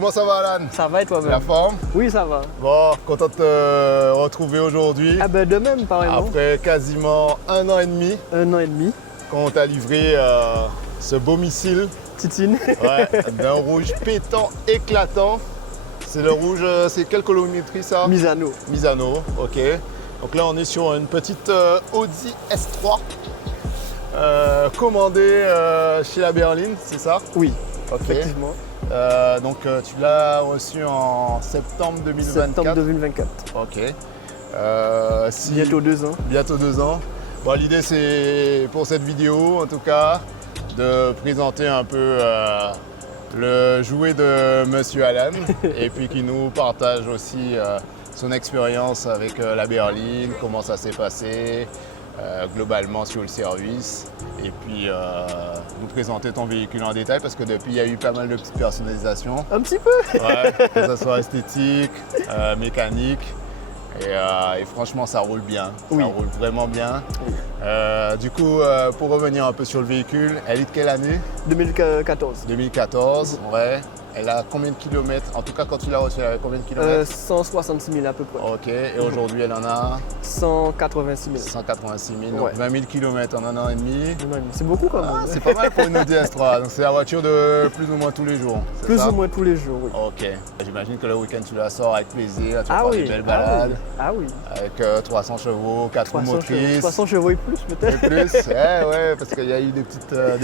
Comment ça va, Alan? Ça va et toi-même? La forme? Oui, ça va. Bon, content de te retrouver aujourd'hui. Ah ben de même, pareillement. Après quasiment 1 an et demi 1 an et demi. qu'on t'a livré ce beau missile. Titine. Ouais, d'un rouge pétant, éclatant. C'est le rouge, c'est quelle colorimétrie ça? Misano. Misano, ok. Donc là, on est sur une petite Audi S3 commandée chez la berline, c'est ça? Oui, Ok. effectivement. Donc tu l'as reçu en septembre 2024. Septembre 2024. Ok. Bientôt 2 ans. Bientôt 2 ans. Bon, l'idée c'est pour cette vidéo en tout cas de présenter un peu le jouet de Monsieur Alan et puis qui nous partage aussi son expérience avec la berline, comment ça s'est passé globalement sur le service et puis nous présenter ton véhicule en détail parce que depuis il y a eu pas mal de petites personnalisations. Un petit peu. Ouais, que ce soit esthétique, mécanique. Et franchement, ça roule bien. Oui. Ça roule vraiment bien. Oui. Du coup, pour revenir un peu sur le véhicule, elle est de quelle année? 2014. 2014, ouais. Elle a combien de kilomètres? En tout cas, quand tu l'as reçue, elle avait combien de kilomètres? 166 000 à peu près. Ok, et aujourd'hui, elle en a 186 000. 186 000, donc Ouais. 20 000 kilomètres en 1 an et demi. C'est beaucoup quand même. Ah, c'est pas mal pour une Audi S3, donc c'est la voiture de plus ou moins tous les jours. c'est Plus ça? ou moins tous les jours, oui. Ok, j'imagine que le week-end tu la sors avec plaisir, tu vas Ah faire oui. des belles balades. Ah oui. Avec 300 chevaux, 4 roues 300 chevaux. motrices. 300 chevaux et plus Et peut-être. plus, ouais, parce qu'il y a eu des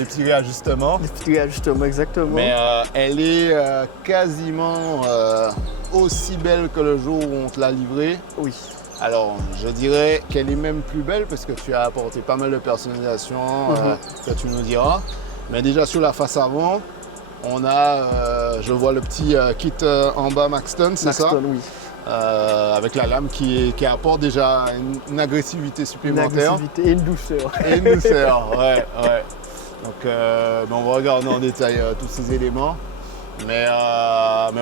petits réajustements. Des petits réajustements, exactement. Mais elle est quasiment aussi belle que le jour où on te l'a livrée. Oui. Alors, je dirais qu'elle est même plus belle parce que tu as apporté pas mal de personnalisation que tu nous diras. Mais déjà sur la face avant, on a, je vois le petit kit en bas Maxton, c'est ça? Maxton, oui. Avec la lame qui apporte déjà une agressivité Une supplémentaire. agressivité et une douceur. Et une douceur, ouais. Donc on va regarder en détail tous ces éléments. Mais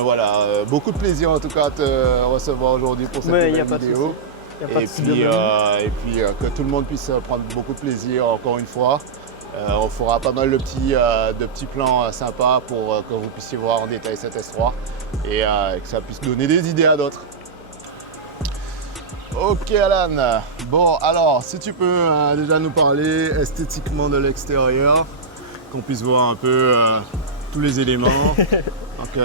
voilà, beaucoup de plaisir en tout cas à te recevoir aujourd'hui pour cette Mais nouvelle y a pas de vidéo. souci. Y a pas de Et souci puis, de même. que tout le monde puisse prendre beaucoup de plaisir encore une fois. On fera pas mal de petits plans sympas pour que vous puissiez voir en détail cette S3 et que ça puisse donner des idées à d'autres. Ok Alan, bon alors si tu peux déjà nous parler esthétiquement de l'extérieur, qu'on puisse voir un peu tous les éléments. Donc,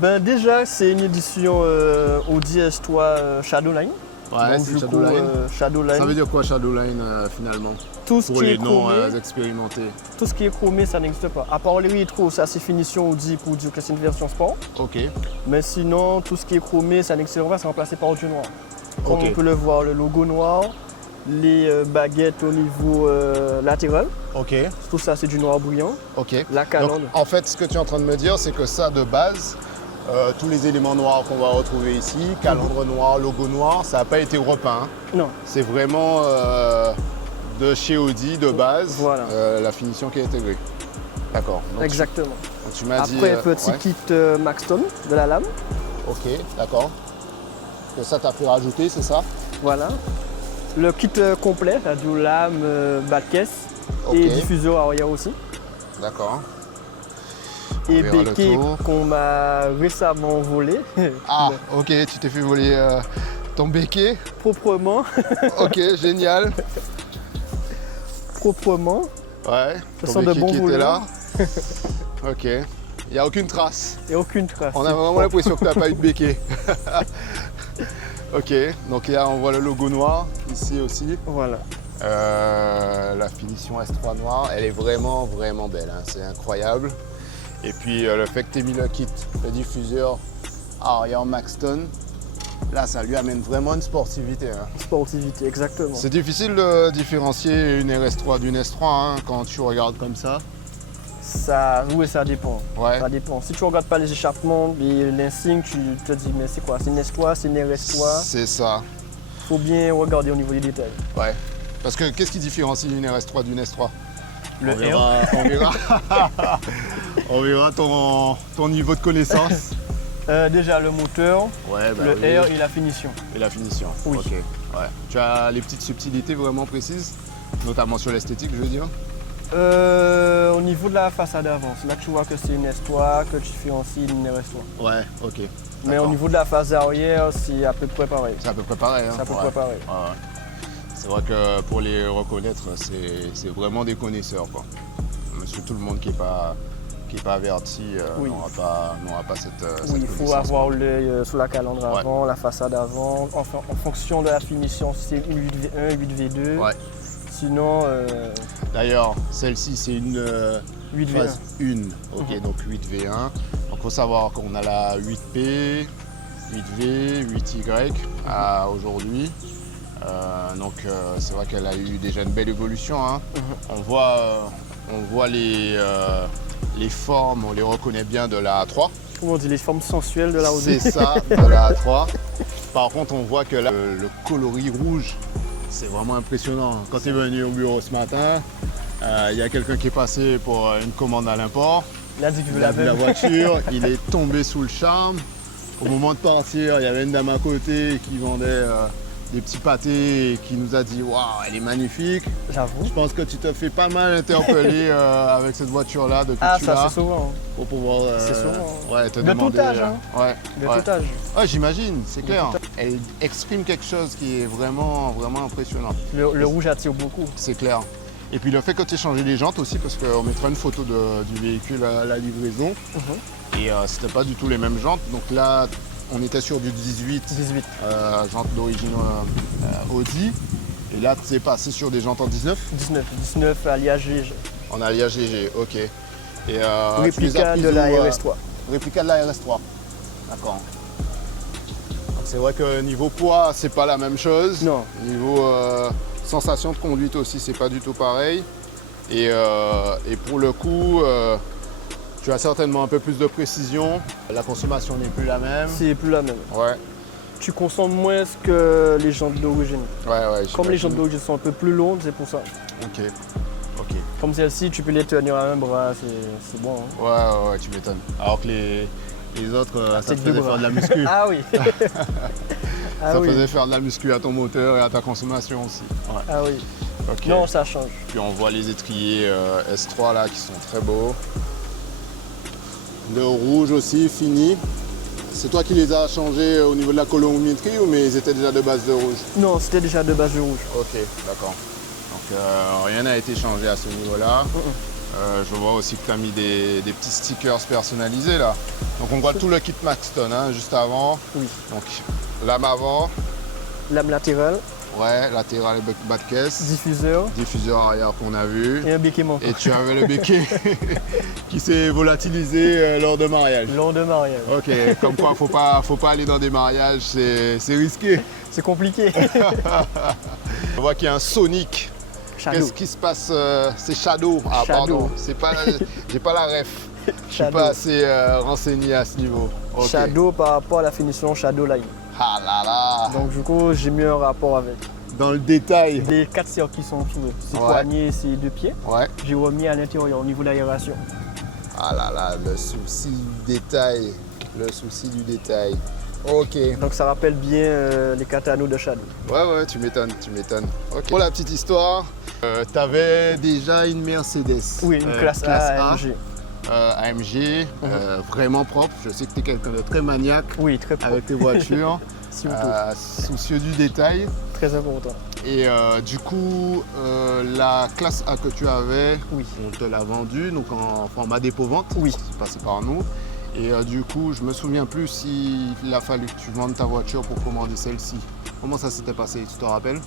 Ben déjà, c'est une édition Audi S3 Shadowline. ouais, Donc, c'est du Shadowline. coup, Shadowline. Ça veut dire quoi Shadowline finalement? Tout ce Pour qui les est noms chromé, expérimentés. tout ce qui est chromé, ça n'existe pas. À part les rétros, ça c'est finition Audi pour dire que c'est une version sport. Ok, Mais sinon, tout ce qui est chromé, ça n'existe pas, c'est remplacé par du noir. Comme Ok. on peut le voir, le logo noir, les baguettes au niveau latéral, ok, tout ça c'est du noir brillant. ok. La Donc, calandre. en fait, ce que tu es en train de me dire, c'est que ça, de base, tous les éléments noirs qu'on va retrouver ici, calandre noir, logo noir, ça n'a pas été repeint. Non, C'est vraiment de chez Audi, de base, Voilà. la finition qui est intégrée. D'accord. Donc, exactement. tu m'as dit... Après, petit ouais. kit Maxton de la lame. Ok, d'accord. Que ça t'a fait rajouter, c'est ça? Voilà. Le kit complet, c'est-à-dire lame, bas de caisse Ok. et diffuseur arrière aussi. D'accord. On Et verra le béquet tour. qu'on m'a récemment volé. Ah, ok, tu t'es fait voler ton béquet. Proprement. Ok, génial. Proprement. Ouais, Ce ton sont de béquet bons qui était là. voleurs. Ok. Il n'y a aucune trace. Et aucune trace. On a vraiment l'impression que tu n'as pas eu de béquet. Ok, donc là on voit le logo noir ici aussi. Voilà. La finition S3 noire, elle est vraiment belle, hein, c'est incroyable. Et puis le fait que tu aies mis le kit, le diffuseur arrière Maxton, là ça lui amène vraiment une sportivité. Hein. Sportivité, exactement. C'est difficile de différencier une RS3 d'une S3 hein, quand tu regardes comme ça. Ça, oui, ça dépend. Ouais. Ça dépend. Si tu regardes pas les échappements et l'insigne, tu te dis mais c'est quoi? C'est une S3, c'est une RS3. C'est ça, Faut bien regarder au niveau des détails. ouais. Parce que qu'est-ce qui différencie une RS3 d'une S3? Le On verra, on verra ton niveau de connaissance. Déjà le moteur, Ouais, bah le oui. air et la finition. Et la finition. Oui. Ok. Ouais. Tu as les petites subtilités vraiment précises, notamment sur l'esthétique, je veux dire. Au niveau de la façade avant, c'est là que tu vois que c'est une S3, que tu fais aussi une RS3. Ouais, ok. Mais au niveau de la face arrière, c'est à peu près pareil. C'est à peu près pareil. Hein? C'est à peu près pareil. Ouais. C'est vrai que pour les reconnaître, c'est vraiment des connaisseurs, quoi. Monsieur tout le monde qui n'est pas averti Oui. n'aura pas cette Oui, il faut connaissance, avoir quoi. l'œil sur la calandre avant, la façade avant. Enfin, en fonction de la finition, si c'est une 8V1, 8V2. Ouais. Sinon, D'ailleurs, celle-ci, c'est une 8V1. phase 1, ok, donc 8V1. Donc il faut savoir qu'on a la 8P, 8V, 8Y aujourd'hui. C'est vrai qu'elle a eu déjà une belle évolution. Hein. On voit les formes, on les reconnaît bien de la A3. Comment on dit, les formes sensuelles de la Audi. C'est ça, de la A3. Par contre, on voit que là, le coloris rouge, c'est vraiment impressionnant. Quand tu es venu au bureau ce matin, il y a quelqu'un qui est passé pour une commande à l'import. Il a dit qu'il veut Il a vu la même. voiture, il est tombé sous le charme. Au moment de partir, il y avait une dame à côté qui vendait des petits pâtés et qui nous a dit « Waouh, elle est magnifique ». J'avoue. Je pense que tu te fais pas mal interpeller avec cette voiture-là depuis Ah, que tu ça, l'as c'est souvent. pour pouvoir C'est souvent. ouais, te De demander. tout âge, hein. Ouais, De ouais. tout âge. Ouais, j'imagine, c'est clair. tout Elle exprime quelque chose qui est vraiment, vraiment impressionnant. Le rouge attire beaucoup. C'est clair. Et puis le fait que tu aies changé les jantes aussi, parce qu'on mettra une photo du véhicule à la livraison. Et c'était pas du tout les mêmes jantes. Donc là, on était sur du 18, 18. jantes d'origine Audi. Et là, tu es passé sur des jantes en 19. 19 alliage léger. En alliage léger, ok. Et, tu les as Réplica prises de la où, RS3. Réplica de la RS3. D'accord. C'est vrai que niveau poids, c'est pas la même chose. Non. Niveau sensation de conduite aussi, c'est pas du tout pareil. Et pour le coup, tu as certainement un peu plus de précision. La consommation n'est plus la même. C'est plus la même. Ouais, Tu consommes moins que les jantes d'origine. ouais. Comme les j'imagine. jantes d'origine sont un peu plus longues, c'est pour ça. Ok. Comme celle-ci, tu peux les tenir à un bras, c'est bon. Hein. Ouais, tu m'étonnes. Alors que les autres, ça c'est te que deux faisait faire bras. de la muscu. Ah oui. Ah Ça oui. faisait faire de la muscu à ton moteur et à ta consommation aussi. Ouais. Ah oui. Ok. Non, ça change. Puis on voit les étriers S3 là qui sont très beaux. Le rouge aussi, fini. C'est toi qui les as changés au niveau de la colorimétrie ou mais ils étaient déjà de base de rouge? Non, c'était déjà de base de rouge. Ok, d'accord. Donc rien n'a été changé à ce niveau-là. Je vois aussi que tu as mis des petits stickers personnalisés là. Donc on voit tout le kit Maxton hein, juste avant. Oui. Donc lame avant, Lame latérale, ouais, latéral et bas de caisse, diffuseur diffuseur arrière qu'on a vu. et un béquet manquant. Et tu avais le béquet qui s'est volatilisé lors de mariage. Long de mariage. Ok, comme quoi faut pas aller dans des mariages, c'est risqué. C'est compliqué. On voit qu'il y a un Sonic. Shadow. Qu'est-ce qui se passe C'est Shadow. Ah Shadow. pardon, j'ai pas la ref. Je suis Shadow. pas assez renseigné à ce niveau. Ok. Shadow par rapport à la finition Shadow Line. Ah là là. Donc du coup, j'ai mis un rapport avec. Dans le détail. Les 4 circuits sont soudés. C'est Ouais. poignées, c'est 2 pieds. Ouais. J'ai remis à l'intérieur au niveau de l'aération. Ah là là, le souci du détail. Le souci du détail. Ok. Donc ça rappelle bien les 4 anneaux de Shadow. Ouais, tu m'étonnes, tu m'étonnes. Ok. Pour la petite histoire, tu avais déjà une Mercedes. Oui, une classe A AMG. AMG, vraiment propre. Je sais que tu es quelqu'un de très maniaque Oui, très propre. avec tes voitures, Surtout. soucieux du détail. Très important. Et du coup, la classe A que tu avais, Oui. on te l'a vendue donc en format dépôt-vente. Oui. C'est passé par nous. Et du coup, je me souviens plus s'il a fallu que tu vendes ta voiture pour commander celle-ci. Comment ça s'était passé, tu te rappelles?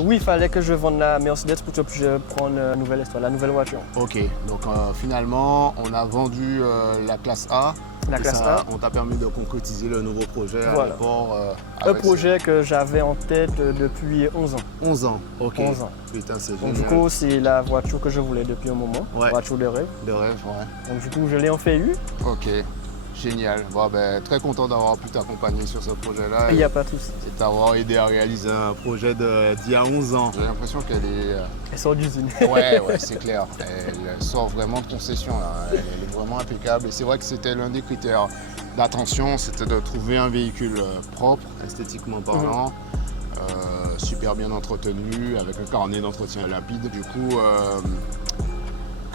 Oui, il fallait que je vende la Mercedes pour que je puisse prendre la nouvelle histoire, la nouvelle voiture. Ok, donc finalement, on a vendu la classe A. La Et classe ça, A. on t'a permis de concrétiser le nouveau projet à Voilà. l'aéroport. Un projet que j'avais en tête depuis 11 ans. 11 ans, ok. 11 ans. Putain, c'est Donc génial. du coup, c'est la voiture que je voulais depuis un moment. Ouais. Voiture de rêve. De rêve, ouais. Donc du coup, je l'ai enfin eu. Ok, génial. Bon, ben, très content d'avoir pu t'accompagner sur ce projet-là. Il n'y a pas de souci. Et t'avoir aidé à réaliser un projet d'il y a 11 ans. J'ai l'impression qu'elle est... Elle sort d'usine. Ouais, c'est clair. Elle sort vraiment de concession, là. Elle est vraiment impeccable. Et c'est vrai que c'était l'un des critères d'attention, c'était de trouver un véhicule propre, esthétiquement parlant, super bien entretenu, avec un carnet d'entretien limpide. Du coup,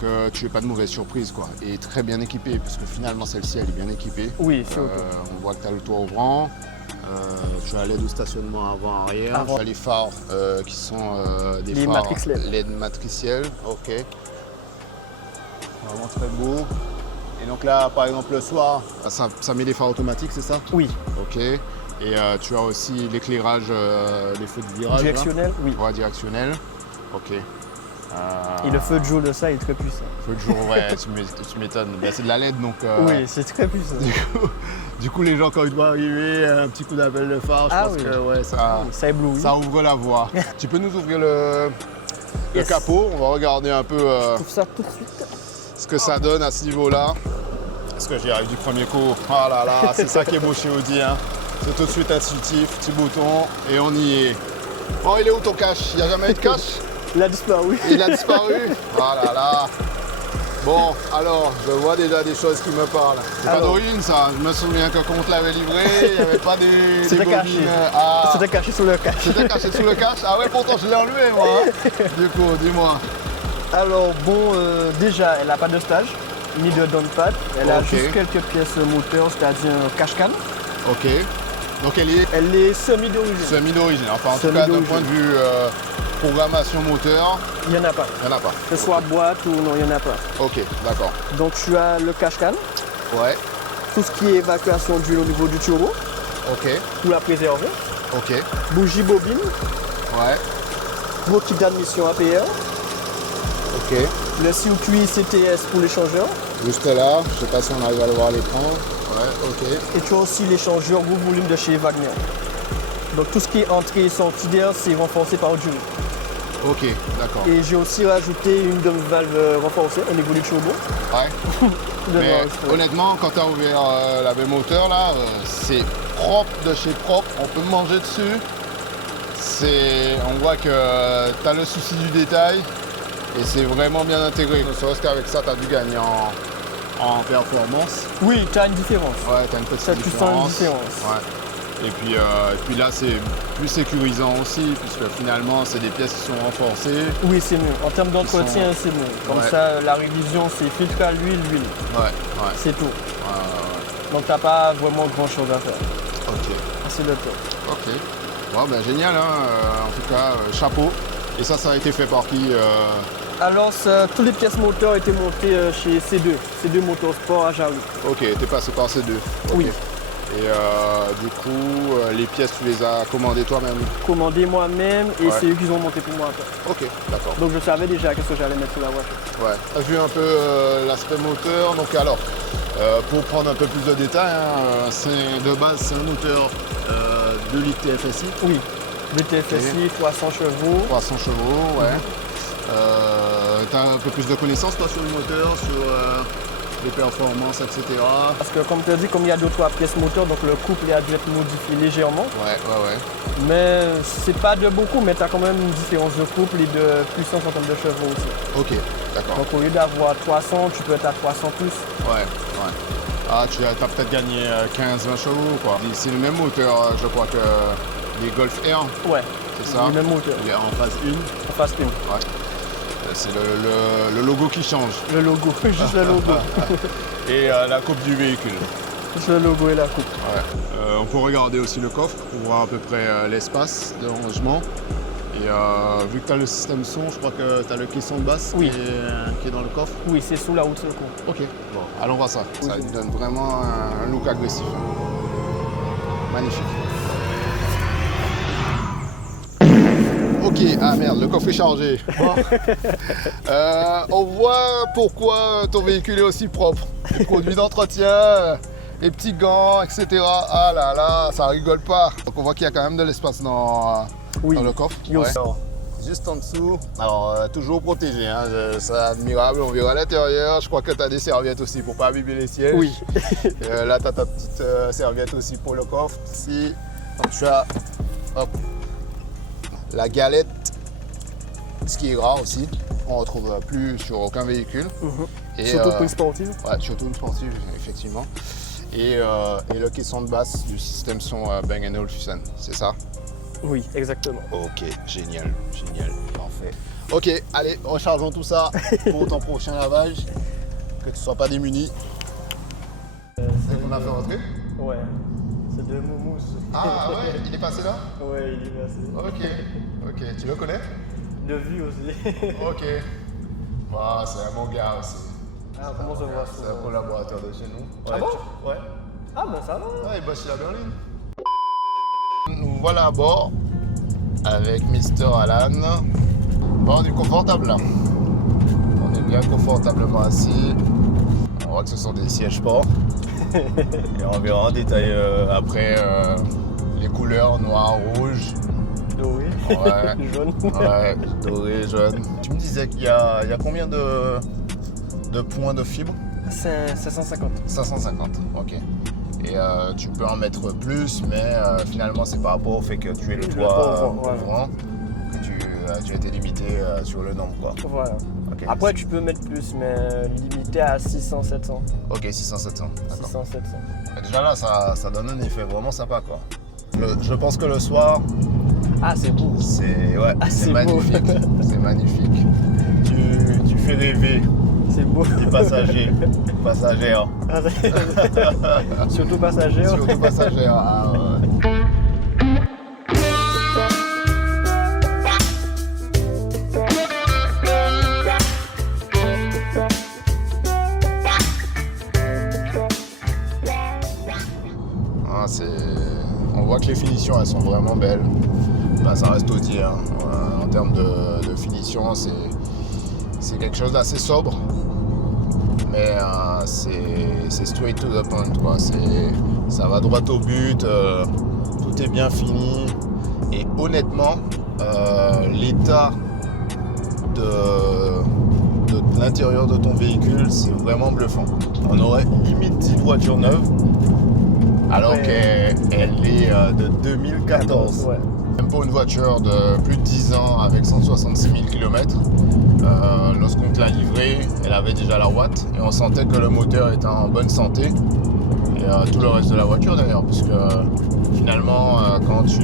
que tu n'aies pas de mauvaise surprise, quoi. Et très bien équipée, parce que finalement celle-ci elle est bien équipée. Oui, c'est on voit que tu as le toit ouvrant. Tu as l'aide au stationnement avant-arrière. Tu as les phares qui sont des les phares matrices LED. LED matriciels. Ok. Vraiment très beau. Et donc là, par exemple, le soir, ça met des phares automatiques, c'est ça? Oui. Ok. Et tu as aussi l'éclairage des feux de virage. Directionnel, là. oui. Ouais, directionnel. Ok. Et le feu de jour de ça est très puissant. Feu de jour, ouais, tu m'étonnes. Ben, c'est de la LED, donc... Oui, c'est très puissant. Du coup, les gens, quand ils doivent arriver, un petit coup d'appel de phare, je pense que ouais, ça éblouit. Ça ouvre la voie. Tu peux nous ouvrir le Yes. capot? On va regarder un peu Je trouve ça tout de suite. ce que ça donne à ce niveau-là. Parce que j'y arrive du premier coup. Ah là là, c'est ça qui est beau chez Audi. Hein. C'est tout de suite intuitif, petit bouton, et on y est. Oh, il est où ton cache? Il n'y a jamais eu de cache? Il a disparu. Il a disparu. Ah là là. Bon, alors, je vois déjà des choses qui me parlent. C'est pas d'origine, ça. Je me souviens que quand on te l'avait livré, il n'y avait pas des C'était caché. bobines. Ah. C'était caché sous le cache. C'était caché sous le cache? Ah ouais, pourtant je l'ai enlevé, moi. Hein. Du coup, dis-moi. Alors bon, déjà, elle n'a pas de stage, ni de downpad. Elle a Ok. juste quelques pièces moteurs, c'est-à-dire un cache-can. Ok. Donc Elle est semi d'origine. semi d'origine. Enfin, en tout Semi cas, d'un d'origine. point de vue programmation moteur, Il n'y en a pas. il n'y en a pas. Que ce soit boîte ou non, il n'y en a pas. Ok, d'accord. Donc tu as le cache-can, Ouais. tout ce qui est évacuation d'huile au niveau du turbo, Ok. pour la préserver. Ok. Bougie bobine, Ouais. gros kit d'admission APR, Ok. le circuit CTS pour l'échangeur. Juste là, je sais pas si on arrive à le voir à l'écran. Ouais, ok. Et tu as aussi l'échangeur gros volume de chez Wagner. Donc tout ce qui est entrée et sortie d'air, c'est renforcé par Audi. Ok, d'accord. Et j'ai aussi rajouté une demi-valve renforcée au niveau du turbo. Ouais. De Mais loin, honnêtement, quand tu as ouvert la baie moteur, là, c'est propre de chez propre. On peut manger dessus. On voit que tu as le souci du détail et c'est vraiment bien intégré. Ne serait-ce qu'avec ça, tu as dû gagner en performance. Oui, tu as une différence. Ouais, tu as une petite Ça, tu sens une différence. Ouais. Et puis là, c'est plus sécurisant aussi, puisque finalement, c'est des pièces qui sont renforcées. Oui, c'est mieux. En termes d'entretien, c'est mieux. Comme Ouais. ça, la révision, c'est filtre à l'huile, Ouais, c'est tout. ouais. Donc, tu n'as pas vraiment grand-chose à faire. Ok, C'est le top. ok. Bon, ben, génial, hein. En tout cas, chapeau. Et ça a été fait par qui Alors, toutes les pièces moteurs étaient montées chez C2 Motorsport à Jarry. Ok, t'es passé par ces deux. Ok. Oui. Et du coup, les pièces, tu les as commandées toi-même? Commandé moi-même et Ouais. c'est eux qui ont monté pour moi après. Ok, d'accord. Donc, je savais déjà qu'est-ce que j'allais mettre sur la voiture. Ouais. Tu as vu un peu l'aspect moteur. Donc alors, pour prendre un peu plus de détails, hein, de base, c'est un moteur 2 litres TFSI. Oui, le TFSI, 300 chevaux. 300 chevaux, ouais. Tu as un peu plus de connaissances toi sur le moteur, sur les performances, etc. Parce que comme tu as dit, comme il y a 2-3 pièces moteurs, donc le couple a dû être modifié légèrement. Ouais. Mais c'est pas de beaucoup, mais tu as quand même une différence de couple et de puissance en termes de chevaux aussi. Ok, d'accord. Donc au lieu d'avoir 300, tu peux être à 300 plus. Ouais. Ah, tu as peut-être gagné 15-20 chevaux, quoi. C'est le même moteur, je crois, que les Golf R, Ouais, c'est ça? le même moteur. Il est en phase 1. En phase 1. Ouais. C'est le logo qui change. Le logo, juste le logo. Et la coupe du véhicule. Juste le logo et la coupe. Ouais. On peut regarder aussi le coffre pour voir à peu près l'espace de rangement. Et vu que tu as le système son, je crois que tu as le caisson de basse Oui. qui est dans le coffre. Oui, c'est sous la route secours. Ok, bon, allons voir ça. Ça lui donne vraiment un look agressif. Magnifique. Ok, ah merde, le coffre est chargé. Bon. On voit pourquoi ton véhicule est aussi propre. Les produits d'entretien, les petits gants, etc. Ah là là, ça rigole pas. Donc on voit qu'il y a quand même de l'espace dans le coffre. Il y a aussi- Juste en dessous, alors toujours protégé, hein. C'est admirable, on verra à l'intérieur. Je crois que tu as des serviettes aussi pour pas abîmer les sièges. Oui. Là tu as ta petite serviette aussi pour le coffre. Ici, donc tu as hop, la galette, ce qui est rare aussi. On ne retrouve plus sur aucun véhicule. Et, Surtout pour une sportive. Ouais, surtout une sportive, effectivement. Et le caisson de basse du système son Bang & Olufsen, c'est ça? Oui, exactement. Ok, génial, génial, parfait. Ok, allez, rechargeons tout ça pour ton prochain lavage, que tu ne sois pas démuni. C'est qu'on a fait rentrer? Ouais, c'est de Moumous. Ah ouais, il est passé là? Ouais, il est passé. Ok, tu le connais? De vue aussi. Ok. Bah, c'est un bon gars aussi. Ah, comment ça va? C'est un collaborateur de chez nous. Ah bon? Ouais. Ah ben ça va. Ouais, il bosse chez la Berline. Nous voilà à bord avec Mr. Alan. Bon, on est confortable là. On est bien confortablement assis. On voit que ce sont des sièges sport. Et on verra en détail après les couleurs noir, rouge. Doré. Ouais. Jaune. Ouais, doré, jaune. Tu me disais qu'il y a combien de points de fibre? 550. 550, ok. Et tu peux en mettre plus, mais finalement c'est par rapport au fait que tu es le toit ouvrant que tu as été limité sur le nombre, quoi. Voilà. Okay. Après tu peux mettre plus, mais limité à 600-700. Ok, 600-700, d'accord. 600-700. Déjà là, ça donne un effet vraiment sympa, quoi. Je pense que le soir, Ah c'est beau. c'est magnifique. C'est magnifique. Tu fais rêver C'est beau. les passagers, passagères. Surtout passager. Surtout passagères. Ah, ouais. Ah, on voit que les finitions elles sont vraiment belles. Ben, ça reste aussi hein. En termes de finition, c'est quelque chose d'assez sobre. Mais c'est straight to the point, quoi. Ça va droit au but, tout est bien fini. Et honnêtement, l'état de l'intérieur de ton véhicule, c'est vraiment bluffant. On aurait limite dit une voiture neuve, alors qu'elle est de 2014. Ouais. Même pour une voiture de plus de 10 ans avec 166 000 km, lorsqu'on te l'a livrée, elle avait déjà la Watt et on sentait que le moteur était en bonne santé. Et tout le reste de la voiture d'ailleurs, puisque finalement, quand tu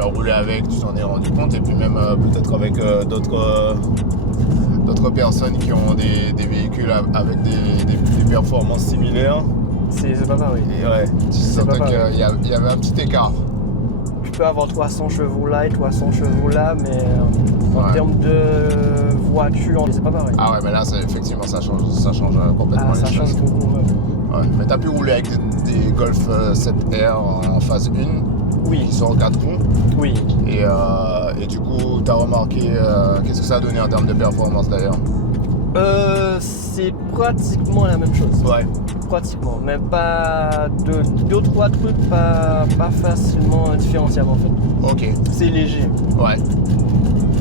as roulé avec, tu t'en es rendu compte. Et puis même peut-être avec d'autres personnes qui ont des véhicules avec des performances similaires. C'est pas pareil. Et ouais, tu sentais qu'il y avait un petit écart. Tu peux avoir 300 chevaux là et 300 chevaux là, mais en termes de voiture, c'est pas pareil. Ah ouais, mais là, effectivement, ça change complètement Ah, ça les choses. change beaucoup. Ouais. Mais t'as pu rouler avec des Golf 7R en phase 1 Oui. qui sont en 4 roues. Oui. Et du coup, t'as remarqué, qu'est-ce que ça a donné en termes de performance d'ailleurs? C'est pratiquement la même chose. Ouais. Pratiquement, mais pas deux trois trucs pas facilement différenciables en fait. Ok. C'est léger. Ouais.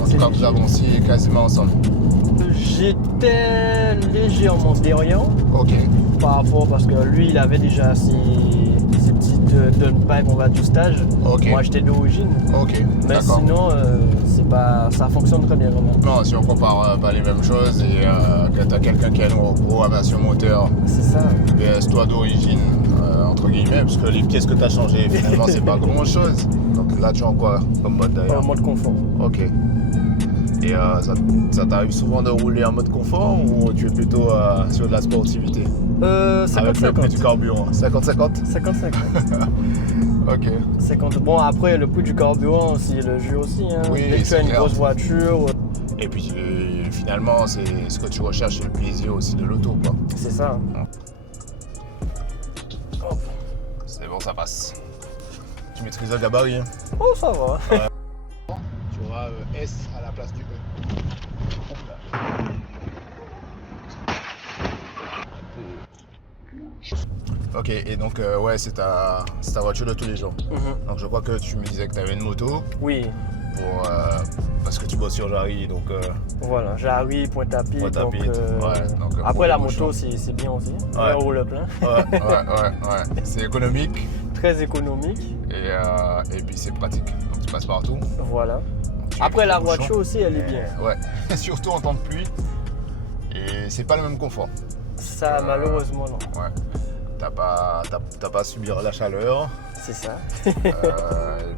En tout cas, nous avons aussi quasiment ensemble. J'étais légèrement derrière Ok. par rapport parce que lui il avait déjà ses petites downpipe on va du stage. Ok. Moi j'étais d'origine. Ok. Mais D'accord. sinon ça fonctionne très bien vraiment. Non, si on compare pas les mêmes choses et que t'as quelqu'un qui a une programmation moteur, C'est ça. PS toi d'origine, entre guillemets, parce que les pièces que t'as changées, finalement, c'est pas grand chose. Donc là, tu es en quoi comme mode d'ailleurs? En mode confort. Ok. Et ça t'arrive souvent de rouler en mode confort ou tu es plutôt sur de la sportivité? 50-50. Avec le prix du carburant. 50-50? 50-50. Ok. 50. Bon après le prix du carburant c'est le jeu aussi. Hein. Oui, Dès que tu c'est as une clair. grosse voiture, Et puis finalement, c'est ce que tu recherches, c'est le plaisir aussi de l'auto, quoi. c'est ça. Hop. C'est bon, ça passe. Tu maîtrises le gabarit, hein? Oh ça va. Tu auras S à la place du E. Ok, et donc ouais, c'est ta voiture de tous les jours. Mhm. Donc je crois que tu me disais que tu avais une moto Oui, parce que tu bosses sur Jarry, donc voilà, j'arrive, Pointe-à-Pitre. Pointe-à-Pitre, ouais, donc, après la pour les moto bouchons. c'est bien aussi. Ouais. On roule plein. ouais. C'est économique Très économique. et puis c'est pratique. Donc tu passes partout. Voilà. Tu Après évites la les bouchons. voiture aussi elle est bien. Ouais, surtout en temps de pluie. Et c'est pas le même confort. Ça malheureusement non. Ouais. t'as pas à subir la chaleur. C'est ça. Et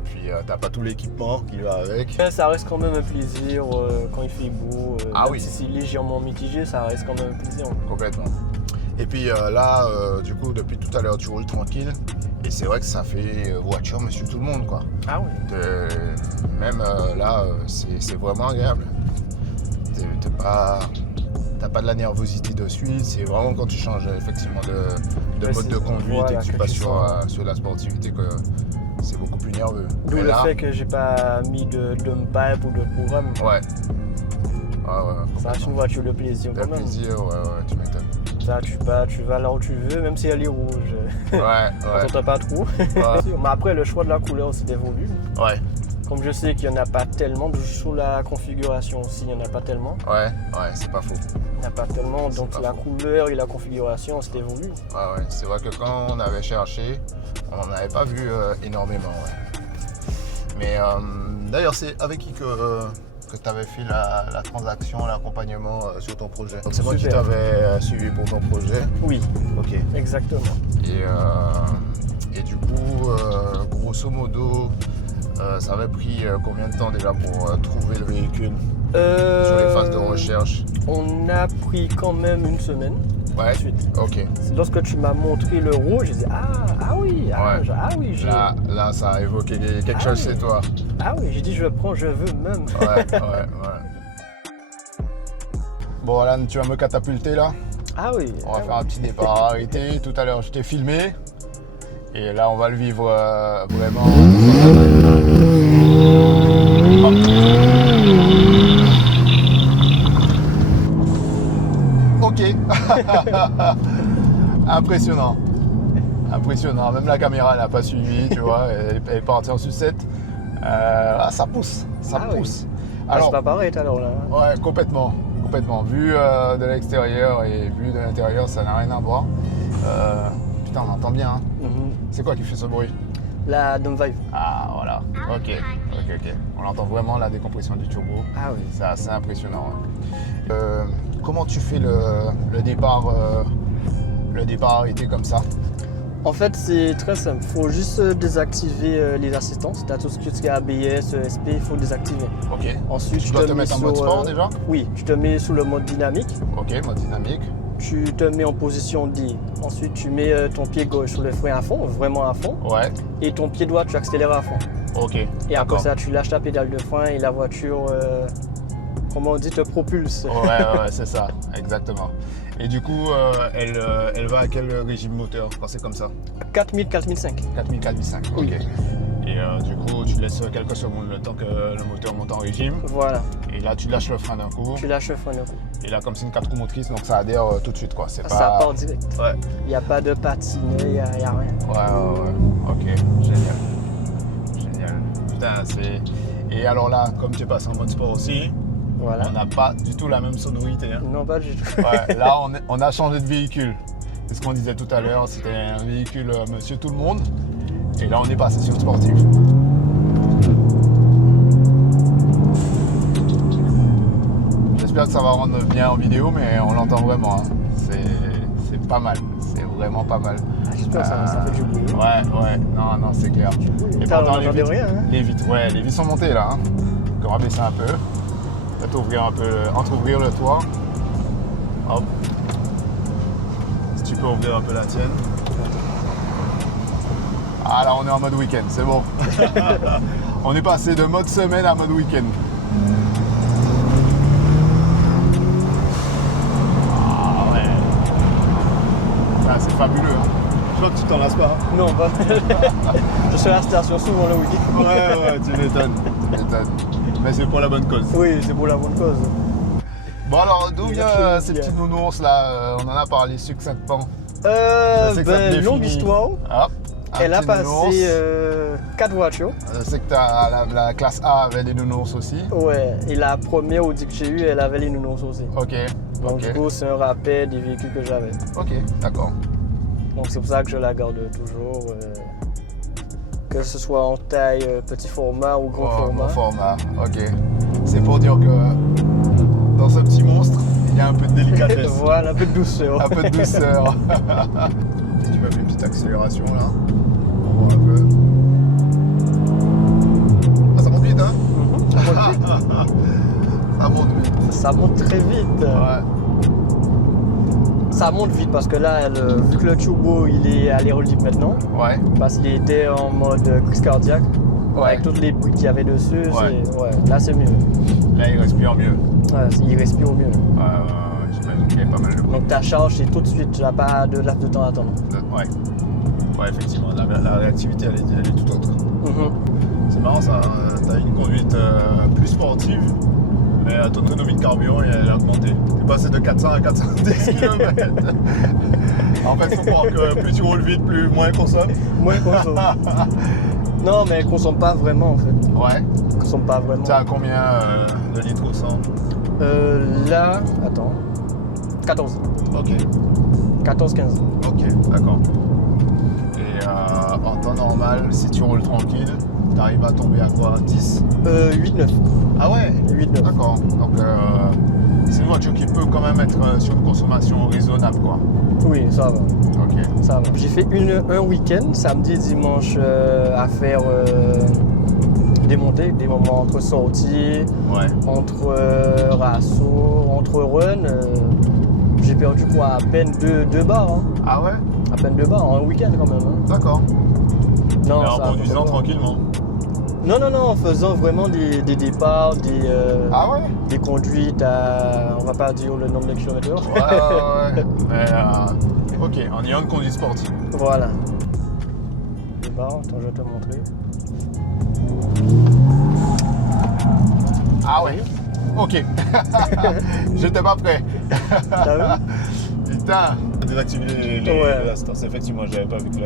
puis t'as pas tout l'équipement qui va avec. Ça reste quand même un plaisir quand il fait beau. Ah même oui. si c'est légèrement mitigé, ça reste quand même un plaisir. Complètement. Et puis là, du coup, depuis tout à l'heure, tu roules tranquille. Et c'est vrai que ça fait voiture monsieur tout le monde, quoi. Ah oui. Même là, c'est vraiment agréable. T'as pas de la nervosité de suite. C'est vraiment quand tu changes effectivement de Ouais, mode de conduite voilà, et que tu que passes tu sur la sportivité que c'est beaucoup plus nerveux. D'où Mais le là, fait que j'ai pas mis de pipe ou de programme. ouais. Ah ouais, Ça reste une voiture de plaisir de quand même. plaisir, ouais, tu m'étonnes. Ça, tu vas là où tu veux, même si elle est rouge. Ouais, On t'entend pas trop. ouais, Mais après, le choix de la couleur, c'est évolué. ouais, Comme je sais qu'il n'y en a pas tellement, sous la configuration aussi, il n'y en a pas tellement. ouais, c'est pas faux. Il n'y en a pas tellement, donc pas la faux. couleur et la configuration, c'est évolué. Ouais, c'est vrai que quand on avait cherché, on n'en avait pas vu énormément. Ouais. Mais d'ailleurs, c'est avec qui que tu avais fait la transaction, l'accompagnement sur ton projet? Donc c'est moi qui Super. t'avais suivi pour ton projet. Oui, Ok. exactement. Et du coup, grosso modo, ça avait pris combien de temps déjà pour trouver le véhicule sur les phases de recherche? On a pris quand même une semaine. Ouais. Ensuite. Ok. C'est lorsque tu m'as montré le rouge, j'ai dit ah oui, Ouais. j'ai. Là, ça a évoqué quelque chose chez toi. Ah oui, j'ai dit je prends, je veux même. Ouais. Bon, Alan, tu vas me catapulter là. Ah oui. On va faire un petit départ arrêté. Tout à l'heure, je t'ai filmé. Et là, on va le vivre vraiment. Ok. Impressionnant. Impressionnant. Même la caméra n'a pas suivi, tu vois. Elle est partie en sucette. Ça pousse. Ça Ah oui. pousse. C'est pas pareil tout à l'heure là. Ouais, complètement. Vu de l'extérieur et vu de l'intérieur, ça n'a rien à voir. Putain, on entend bien. Hein. C'est quoi qui fait ce bruit? La Dom Vive. Ah, voilà. Ok. On entend vraiment la décompression du turbo. Ah oui. C'est assez impressionnant. Ouais. Comment tu fais le départ arrêté comme ça? En fait, c'est très simple. Il faut juste désactiver les assistances. Tu as tout ce qui est ABS, ESP, il faut désactiver. Ok. Ensuite, Tu dois te mettre en mode sport déjà? Oui, tu te mets sous le mode dynamique. Ok, mode dynamique. Tu te mets en position D. Ensuite, tu mets ton pied gauche sur le frein à fond, vraiment à fond. Ouais. Et ton pied droit, tu accélères à fond. Ok. Et après d'accord. ça, tu lâches ta pédale de frein et la voiture, comment on dit, te propulse. Ouais, c'est ça, exactement. Et du coup, elle va à quel régime moteur quand c'est comme ça? 4000, 4005. 4000, 4005, ok. Oui. Et du coup, tu laisses quelques secondes le temps que le moteur monte en régime. Voilà, Et là, tu lâches le frein d'un coup. tu lâches le frein d'un coup. Et là, comme c'est une 4 roues motrices, donc ça adhère tout de suite, quoi. C'est Ça pas... part direct. Ouais. Il n'y a pas de patine, il n'y a rien. Ouais. Ok, génial. Putain, c'est... Et alors là, comme tu es passé en mode sport aussi, Voilà. on n'a pas du tout la même sonorité. Hein. Non, pas du tout. Ouais, là, on a changé de véhicule. C'est ce qu'on disait tout à l'heure, c'était un véhicule monsieur tout le monde. Et là, on est passé sur le sportif. J'espère que ça va rendre bien en vidéo, mais on l'entend vraiment. Hein. C'est pas mal, c'est vraiment pas mal. J'espère que ça fait du bruit. Ouais, non, c'est clair. Et Putain, pourtant, on n'entendait rien. Hein. les vitres sont montées là. Hein. Donc, on va baisser un peu. Peut-être ouvrir un peu, entrouvrir le toit. Hop. Si tu peux ouvrir un peu la tienne. Ah là, on est en mode week-end, c'est bon. On est passé de mode semaine à mode week-end. Ah ouais. Ah, c'est fabuleux. Hein. Je crois que tu t'en lasses pas. Hein. Non, pas. Je suis à la station souvent le week-end. Ouais, tu m'étonnes. Mais c'est pour la bonne cause. Oui, c'est pour la bonne cause. Bon alors, d'où vient ces petits nounours là? On en a parlé succinctement. Longue histoire. Hop, Elle a passé nounours. 4 voitures. Je sais que la classe A avait des nounours aussi. Ouais, et la première Audi que j'ai eue, elle avait les nounours aussi. Ok, Donc du coup, c'est un rappel des véhicules que j'avais. Ok, d'accord. Donc c'est pour ça que je la garde toujours. Que ce soit en taille petit format ou grand format. Grand format, ok. C'est pour dire que dans ce petit monstre, il y a un peu de délicatesse. Voilà, un peu de douceur. Un peu de douceur. me fait une petite accélération là. On voit un peu. Ah, ça monte vite, hein? Ça monte vite. Ça monte très vite. Ouais. Ça monte vite parce que là, vu que le turbo il est à l'air libre maintenant, Ouais. parce qu'il était en mode crise cardiaque, Ouais. avec toutes les bruits qu'il y avait dessus, Ouais. Là c'est mieux. Là, il respire mieux. Ouais, il respire mieux. J'imagine qu'il y a pas mal de bruit. Donc ta charge c'est tout de suite, tu n'as pas de laps de temps à attendre. Ouais. Ouais, effectivement, la réactivité, elle est tout autre. C'est marrant ça, hein. T'as une conduite plus sportive, mais ton autonomie de carburant elle a augmenté. T'es passé de 400 à 410 km. En fait, il faut croire que plus tu roules vite, moins consomme. Moins consomme. Non, mais elle consomme pas vraiment en fait. Ouais. Elle consomme pas vraiment. T'as combien de litres au 100? Là, attends. 14. Ok. 14-15. Ok, d'accord. Et en temps normal, si tu roules tranquille, t'arrives à tomber à quoi? 10? 8-9. Ah ouais? 8-9. D'accord. Donc c'est une voiture qui peut quand même être sur une consommation raisonnable, quoi. Oui, ça va. Ok. Ça va. J'ai fait un week-end, samedi et dimanche, à faire des montées, des moments entre sorties, Ouais. entre rassos, entre runs. J'ai perdu quoi? À peine 2 bars. Hein. Ah ouais? À peine 2 bars en un week-end quand même. Hein. D'accord. Non, Mais en ça, conduisant pas. tranquillement. Non, en faisant vraiment des départs, Ah ouais? des conduites à, on va pas dire le nombre de kilomètres heure. Ouais. Mais ok, en ayant une conduite sportive. Voilà. Départs, attends, je vais te montrer. Ah ouais? Ok. J'étais pas prêt. T'as vu? Putain. Désactiver les Ouais. assistants. Effectivement, j'avais pas vu que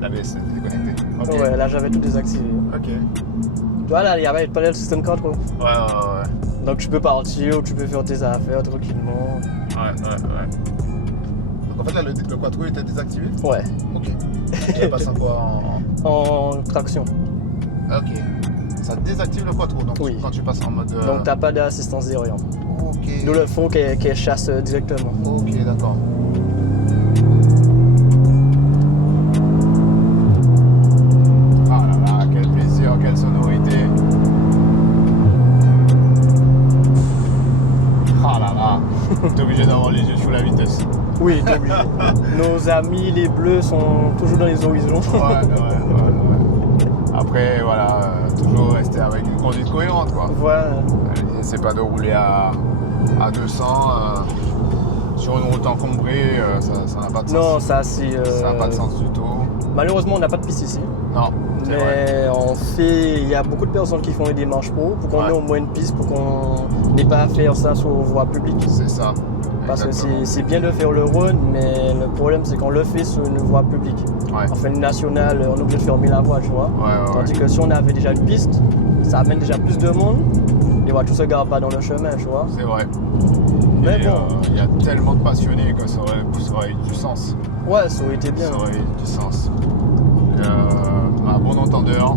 l'ABS était déconnecté. Ok. Ouais, là j'avais tout désactivé. Ok. Tu vois, là, il n'y avait pas le système 4 quoi. Ouais. Donc tu peux partir ou tu peux faire tes affaires tranquillement. Ouais. Donc en fait, là, le quattro était désactivé? Ouais. Ok. Il passe en quoi En traction. Ok. Ça désactive le quattro, donc Oui. quand tu passes en mode. Donc t'as pas d'assistance derrière. Ok. D'où le fond qu'elle chasse directement. Ok, d'accord. Ah là là, quel plaisir, quelle sonorité. Ah là là. T'es obligé d'avoir les yeux sur la vitesse. Oui, t'es obligé. Nos amis les bleus sont toujours dans les horizons. Ouais. Après, voilà, toujours rester avec une conduite cohérente, quoi. Voilà. L'idée, c'est pas de rouler à 200 sur une route encombrée, ça n'a pas de sens. Non, ça c'est. Ça n'a pas de sens du tout. Malheureusement, on n'a pas de piste ici. Non, c'est vrai. Mais il y a beaucoup de personnes qui font des démarches qu'on Ouais. ait au moins une piste pour qu'on n'ait pas à faire ça sur voie publique. C'est ça. Parce que Exactement. c'est bien de faire le run, mais le problème c'est qu'on le fait sur une voie publique. Ouais. Enfin, une nationale, on est obligé de fermer la voie, tu vois. Ouais. Tandis que si on avait déjà une piste, ça amène déjà plus de monde. Les voitures se garent pas dans le chemin, tu vois. C'est vrai. Mais Et, bon. il y a tellement de passionnés que ça aurait eu du sens. Ouais, ça aurait été bien. Ça aurait eu du sens. À bon entendeur,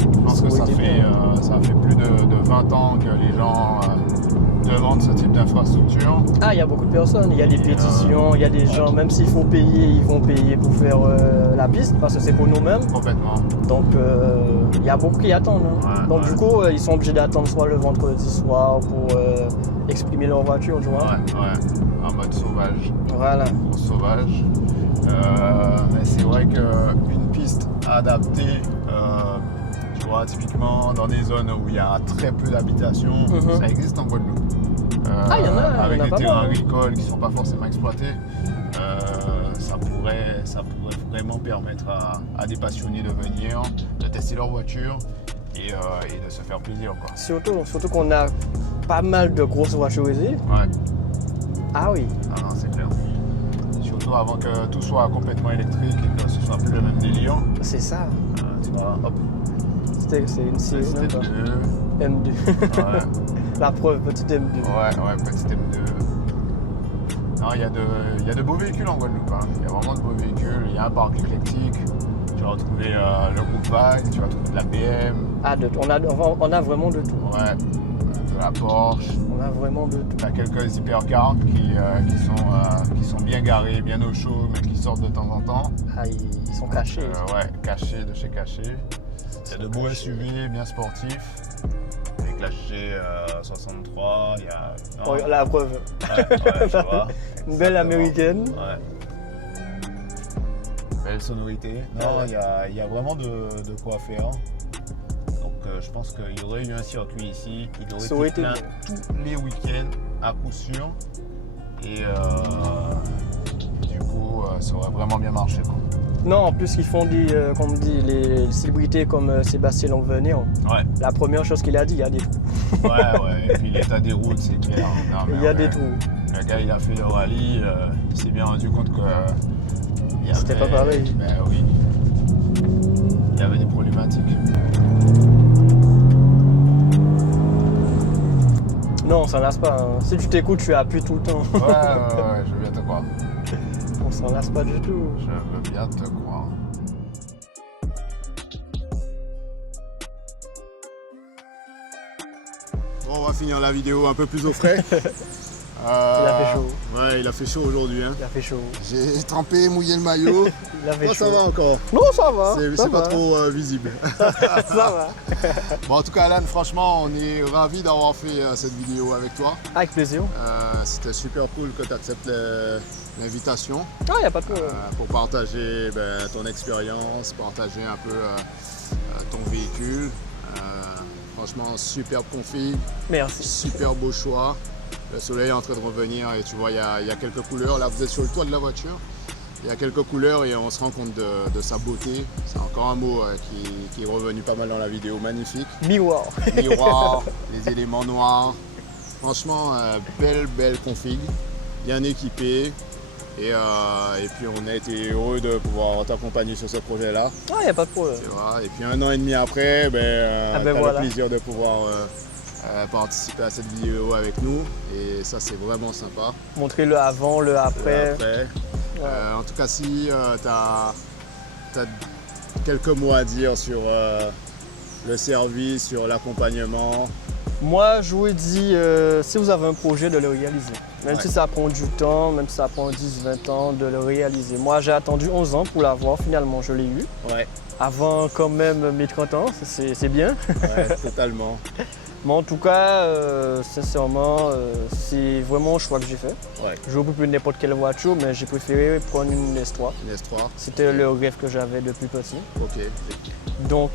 je pense que ça fait plus de 20 ans que les gens demandent ce type d'infrastructure. Ah, il y a beaucoup de personnes, il y a des pétitions, il y a des gens, même s'il faut payer, ils vont payer pour faire la piste parce que c'est pour nous-mêmes. Complètement. Donc il y a beaucoup qui attendent. Hein. Ouais, Donc ouais. du coup, ils sont obligés d'attendre soit le vendredi soir pour exprimer leur voiture, tu vois. Ouais. En mode sauvage. Voilà. Course sauvage. Mais c'est vrai qu'une piste adaptée, tu vois, typiquement dans des zones où il y a très peu d'habitations, ça existe en Guadeloupe. Il y en a avec des pas terrains mal, hein. agricoles qui ne sont pas forcément exploités. Ça pourrait vraiment permettre à des passionnés de venir, de tester leur voiture et de se faire plaisir, quoi. Surtout qu'on a pas mal de grosses voitures ici. Ouais. Ah oui. Ah non, c'est clair. Surtout avant que tout soit complètement électrique et que ce soit plus le même délire. C'est ça. Tu vois, hop, C'est une série c'était même pas. le M2. Ouais, La preuve, petite M2. ouais, petit M2. Non, il y a de beaux véhicules en Guadeloupe. Hein. Il y a vraiment de beaux véhicules. Il y a un parc éclectique. Tu vas retrouver le groupe Vague, tu vas retrouver de la BM, Ah, on a vraiment de tout. ouais, de la Porsche. On a vraiment de tout. Tu as quelques hypercars qui sont bien garés, bien au chaud, mais qui sortent de temps en temps. Ah, ils sont cachés. Ouais, cachés de chez cachés. Il y a de beaux SUV bien sportifs. Avec la G63, il y a. Non. Oh, la preuve. Ouais, tu vois. Une belle Exactement. américaine. Ouais. Belle sonorité. Non, Ouais. il y a vraiment de quoi faire. Donc je pense qu'il y aurait eu un circuit ici. Il Ça aurait aurait été été plein bien. tous les week-ends, à coup sûr. Et du coup, ça aurait vraiment bien marché, quoi. Non, en plus, ils font des, comme on dit, les célébrités comme Sébastien Longuevenir. Ouais, La première chose qu'il a dit, il y a des trous. ouais. Et puis l'état des routes, c'est clair. Non, mais Il y a ouais. des trous. Le gars, il a fait le rallye, il s'est bien rendu compte que. C'était pas pareil. Ben oui. Il y avait des problématiques. Non, on s'en lasse pas. Hein. Si tu t'écoutes, tu appuies tout le temps. Ouais, je veux bien te croire. On s'en lasse pas du tout. Je veux bien te croire. Bon, on va finir la vidéo un peu plus au frais. Il a fait chaud. Ouais, il a fait chaud aujourd'hui. Hein. Il a fait chaud. J'ai trempé, mouillé le maillot. Il a fait Moi, chaud. ça va encore. Non, ça va. C'est ça pas va. trop visible. Ça va. Bon, en tout cas, Alan, franchement, on est ravis d'avoir fait cette vidéo avec toi. Avec plaisir. C'était super cool que tu acceptes l'invitation Ah, il n'y a pas de problème. pour partager ton expérience, partager un peu ton véhicule. Franchement, superbe config, Merci. super beau choix. Le soleil est en train de revenir et tu vois, il y a quelques couleurs. Là, vous êtes sur le toit de la voiture. Il y a quelques couleurs et on se rend compte de sa beauté. C'est encore un mot qui est revenu pas mal dans la vidéo. Magnifique. Miroir. Miroir, les éléments noirs. Franchement, belle config, bien équipée. Et puis on a été heureux de pouvoir t'accompagner sur ce projet-là. Ah, il n'y a pas de problème. Tu vois. Et puis 1 an et demi après, t'as voilà. le plaisir de pouvoir participer à cette vidéo avec nous. Et ça, c'est vraiment sympa. Montrer le avant, le après. Après. Ouais. En tout cas, si tu as quelques mots à dire sur le service, sur l'accompagnement. Moi, je vous dis, si vous avez un projet, de le réaliser. Même si ça prend du temps, même si ça prend 10-20 ans, de le réaliser. Moi, j'ai attendu 11 ans pour l'avoir. Finalement, je l'ai eu. Ouais, Avant quand même mes 30 ans, c'est bien. ouais totalement. Mais en tout cas, sincèrement, c'est vraiment un choix que j'ai fait. Ouais, J'aurais pu prendre n'importe quelle voiture, mais j'ai préféré prendre une S3. une S3. C'était le rêve que j'avais depuis petit. Ok. Donc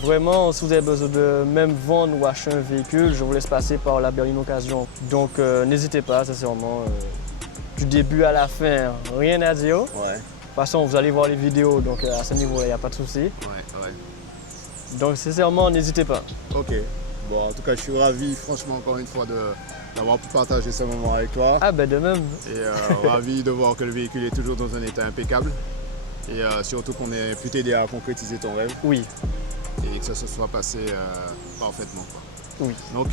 vraiment, si vous avez besoin de même vendre ou acheter un véhicule, je vous laisse passer par la Berline Occasion. Donc n'hésitez pas, sincèrement, du début à la fin, rien à dire. Ouais, De toute façon, vous allez voir les vidéos, donc à ce niveau-là, il n'y a pas de souci. ouais. Donc sincèrement, n'hésitez pas. Ok. Bon, en tout cas, je suis ravi, franchement, encore une fois, d'avoir pu partager ce moment avec toi. Ah ben de même. Et ravi de voir que le véhicule est toujours dans un état impeccable. Et surtout qu'on ait pu t'aider à concrétiser ton rêve Oui, et que ça se soit passé parfaitement, quoi. oui. Donc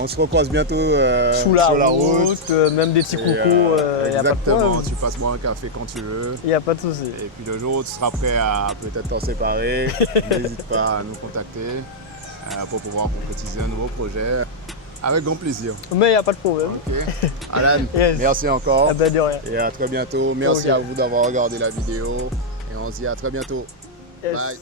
on se recroise bientôt Sous la sur la route, même des petits Et, coucous, il n'y a pas de exactement, problème. tu passes boire un café quand tu veux. Il n'y a pas de souci. Et puis le jour où tu seras prêt à peut-être t'en séparer, n'hésite pas à nous contacter pour pouvoir concrétiser un nouveau projet. Avec grand plaisir. Mais il n'y a pas de problème. Ok. Alan, Yes. merci encore. Ah ben de rien. Et à très bientôt. Merci Ok. à vous d'avoir regardé la vidéo. Et on se dit à très bientôt. Yes. Bye.